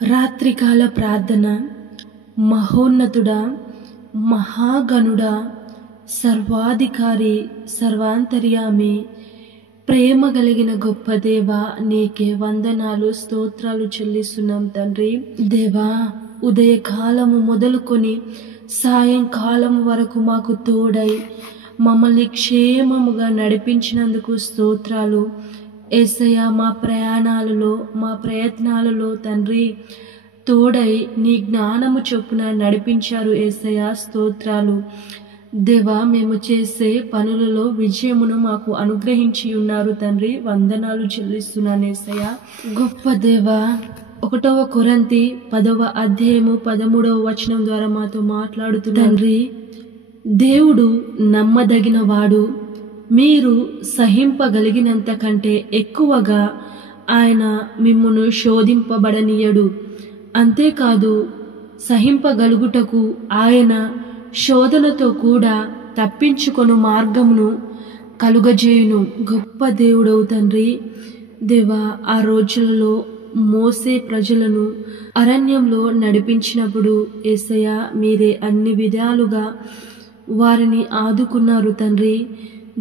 రాత్రికాల ప్రార్థన. మహోన్నతుడా, మహాగణుడా, సర్వాధికారి, సర్వాంతర్యామి, ప్రేమ కలిగిన గొప్ప దేవా, నీకే వందనాలు, స్తోత్రాలు చెల్లిస్తున్నాం తండ్రి. దేవా, ఉదయకాలము మొదలుకొని సాయంకాలం వరకు మాకు తోడై మమ్మల్ని క్షేమముగా నడిపించినందుకు స్తోత్రాలు. యేసయ్య, మా ప్రయాణాలలో, మా ప్రయత్నాలలో తండ్రి తోడై నీ జ్ఞానము చొప్పున నడిపించారు యేసయ్య, స్తోత్రాలు. దేవా, మేము చేసే పనులలో విజయమును మాకు అనుగ్రహించి ఉన్నారు తండ్రి, వందనాలు చెల్లిస్తున్నాను యేసయ్య. గొప్ప దేవా, 1 కొరింథీ 10వ అధ్యాయము 13వ వచనం ద్వారా మాతో మాట్లాడుతున్న తండ్రి, దేవుడు నమ్మదగిన వాడు, మీరు సహింపగలిగినంత కంటే ఎక్కువగా ఆయన మిమ్మును శోధింపబడనీయడు. అంతేకాదు, సహింపగలుగుటకు ఆయన శోధనతో కూడా తప్పించుకొను మార్గమును కలుగజేయును. గొప్ప దేవుడవు తండ్రి. దేవా, ఆ రోజులలో మోసే ప్రజలను అరణ్యంలో నడిపించినప్పుడు యేసయ్య, మీరే అన్ని విధాలుగా వారిని ఆదుకున్నారు తండ్రి.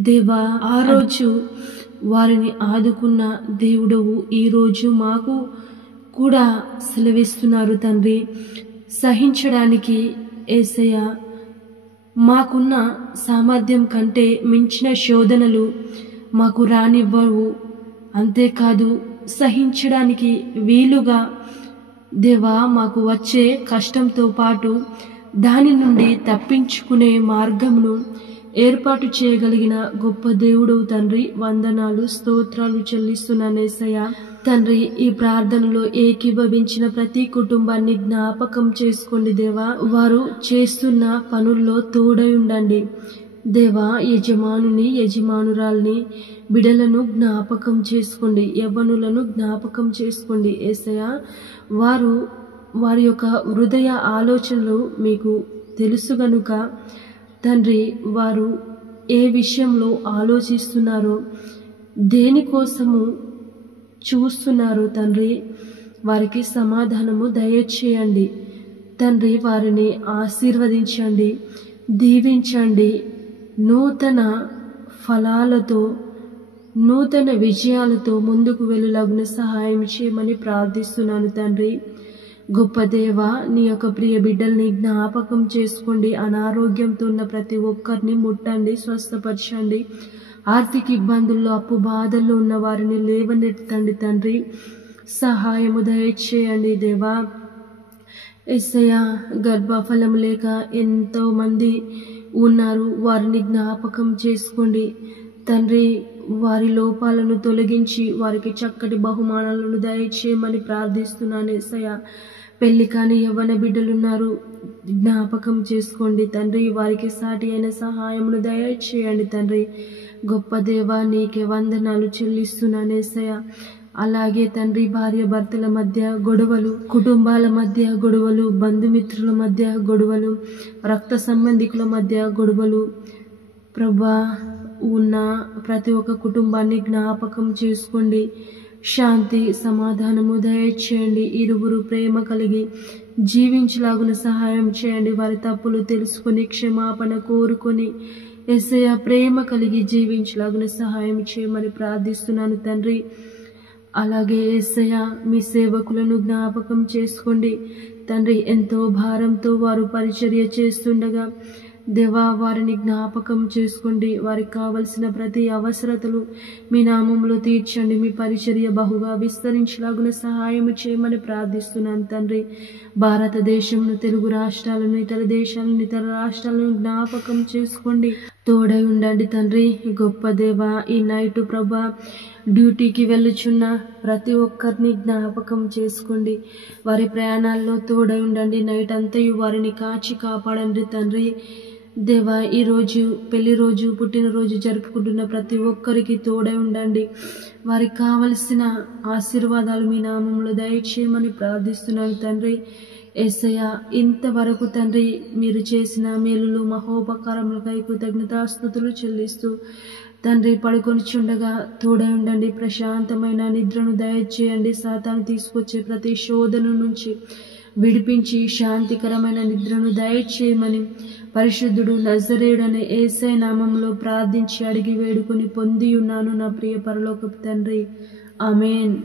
దేవా, ఆ రోజు వారిని ఆదుకున్న దేవుడవు ఈరోజు మాకు కూడా సెలవిస్తున్నారు తండ్రి. సహించడానికి యేసయ్య, మాకున్న సామర్థ్యం కంటే మించిన శోధనలు మాకు రానివ్వవు. అంతేకాదు, సహించడానికి వీలుగా దేవా మాకు వచ్చే కష్టంతో పాటు దాని నుండి తప్పించుకునే మార్గమును ఏర్పాటు చేయగలిగిన గొప్ప దేవుడవు తండ్రి, వందనాలు, స్తోత్రాలు చెల్లిస్తున్నాను యేసయ్య. తండ్రి, ఈ ప్రార్థనలో ఏకీభవించిన ప్రతి కుటుంబాన్ని జ్ఞాపకం చేసుకోండి దేవా. వారు చేస్తున్న పనుల్లో తోడై ఉండండి దేవా. యజమానుని, యజమానురాల్ని, బిడలను జ్ఞాపకం చేసుకోండి, యవ్వనులను జ్ఞాపకం చేసుకోండి యేసయ్య. వారి యొక్క హృదయ ఆలోచనలు మీకు తెలుసు గనుక తండ్రి, వారు ఏ విషయంలో ఆలోచిస్తున్నారో, దేనికోసము చూస్తున్నారో తండ్రి, వారికి సమాధానము దయచేయండి తండ్రి. వారిని ఆశీర్వదించండి, దీవించండి. నూతన ఫలాలతో, నూతన విజయాలతో ముందుకు వెళ్ళులాగున సహాయం చేయమని ప్రార్థిస్తున్నాను తండ్రి. గొప్ప దేవా, నీ యొక్క ప్రియ బిడ్డల్ని జ్ఞాపకం చేసుకోండి. అనారోగ్యంతో ఉన్న ప్రతి ఒక్కరిని ముట్టండి, స్వస్థపరచండి. ఆర్థిక ఇబ్బందుల్లో, అప్పు బాధల్లో ఉన్న వారిని లేవనెత్తండి తండ్రి. సహాయము దయచేయండి దేవా. యేసయ్య, గర్భఫలం లేక ఎంతో మంది ఉన్నారు, వారిని జ్ఞాపకం చేసుకోండి తండ్రి. వారి లోపాలను తొలగించి వారికి చక్కటి బహుమానాలను దయచేయమని ప్రార్థిస్తున్నాను యేసయ్య. పెళ్లి కాని యవ్వన బిడ్డలున్నారు, జ్ఞాపకం చేసుకోండి తండ్రి. వారికి సాటి అయిన సహాయమును దయచేయండి తండ్రి. గొప్ప దేవా, నీకే వందనాలు చెల్లిస్తున్నాను యేసయ్య. అలాగే తండ్రి, భార్య భర్తల మధ్య గొడవలు, కుటుంబాల మధ్య గొడవలు, బంధుమిత్రుల మధ్య గొడవలు, రక్త సంబంధికుల మధ్య గొడవలు, ప్రభా, ఉన్న ప్రతి ఒక్క కుటుంబాన్ని జ్ఞాపకం చేసుకోండి. శాంతి, సమాధానము దయచేయండి. ఇరువురు ప్రేమ కలిగి జీవించలాగున సహాయం చేయండి. వారి తప్పులు తెలుసుకొని క్షమాపణ కోరుకొని యేసయ్య, ప్రేమ కలిగి జీవించలాగున సహాయం చేయమని ప్రార్థిస్తున్నాను తండ్రి. అలాగే యేసయ్య, మీ సేవకులను జ్ఞాపకం చేసుకోండి తండ్రి. ఎంతో భారంతో వారు పరిచర్య చేస్తుండగా దేవా, వారిని జ్ఞాపకం చేసుకోండి. వారికి కావలసిన ప్రతి అవసరతలు మీ నామంలో తీర్చండి. మీ పరిచర్య బహుగా విస్తరించలాగున సహాయం చేయమని ప్రార్థిస్తున్నాను తండ్రి. భారతదేశంను, తెలుగు రాష్ట్రాలను, ఇతర దేశాలను, ఇతర రాష్ట్రాలను జ్ఞాపకం చేసుకోండి, తోడై ఉండండి తండ్రి. గొప్ప దేవా, ఈ నైటు ప్రభా, డ్యూటీకి వెళ్ళుచున్న ప్రతి ఒక్కరిని జ్ఞాపకం చేసుకోండి. వారి ప్రయాణాల్లో తోడై ఉండండి. నైట్ అంతయు వారిని కాచి కాపాడండి తండ్రి. దేవా, ఈరోజు పెళ్లి రోజు, పుట్టినరోజు జరుపుకుంటున్న ప్రతి ఒక్కరికి తోడై ఉండండి. వారికి కావలసిన ఆశీర్వాదాలు మీ నామంలో దయచేయమని ప్రార్థిస్తున్నాను తండ్రి. యేసయ్య, ఇంతవరకు తండ్రి మీరు చేసిన మేలులు, మహోపకారములకై కృతజ్ఞతాస్తుతులు చెల్లిస్తూ తండ్రి పడుకొని చుండగా తోడై ఉండండి, ప్రశాంతమైన నిద్రను దయచేయండి. సాతాను తీసుకొచ్చే ప్రతి శోధన నుంచి విడిపించి శాంతికరమైన నిద్రను దయచేయమని పరిశుద్ధుడు నజరేయుడనే యేసయ్య నామములో ప్రార్థించి అడిగి వేడుకొని పొంది ఉన్నాను నా ప్రియ పరలోకపు తండ్రి. ఆమేన్.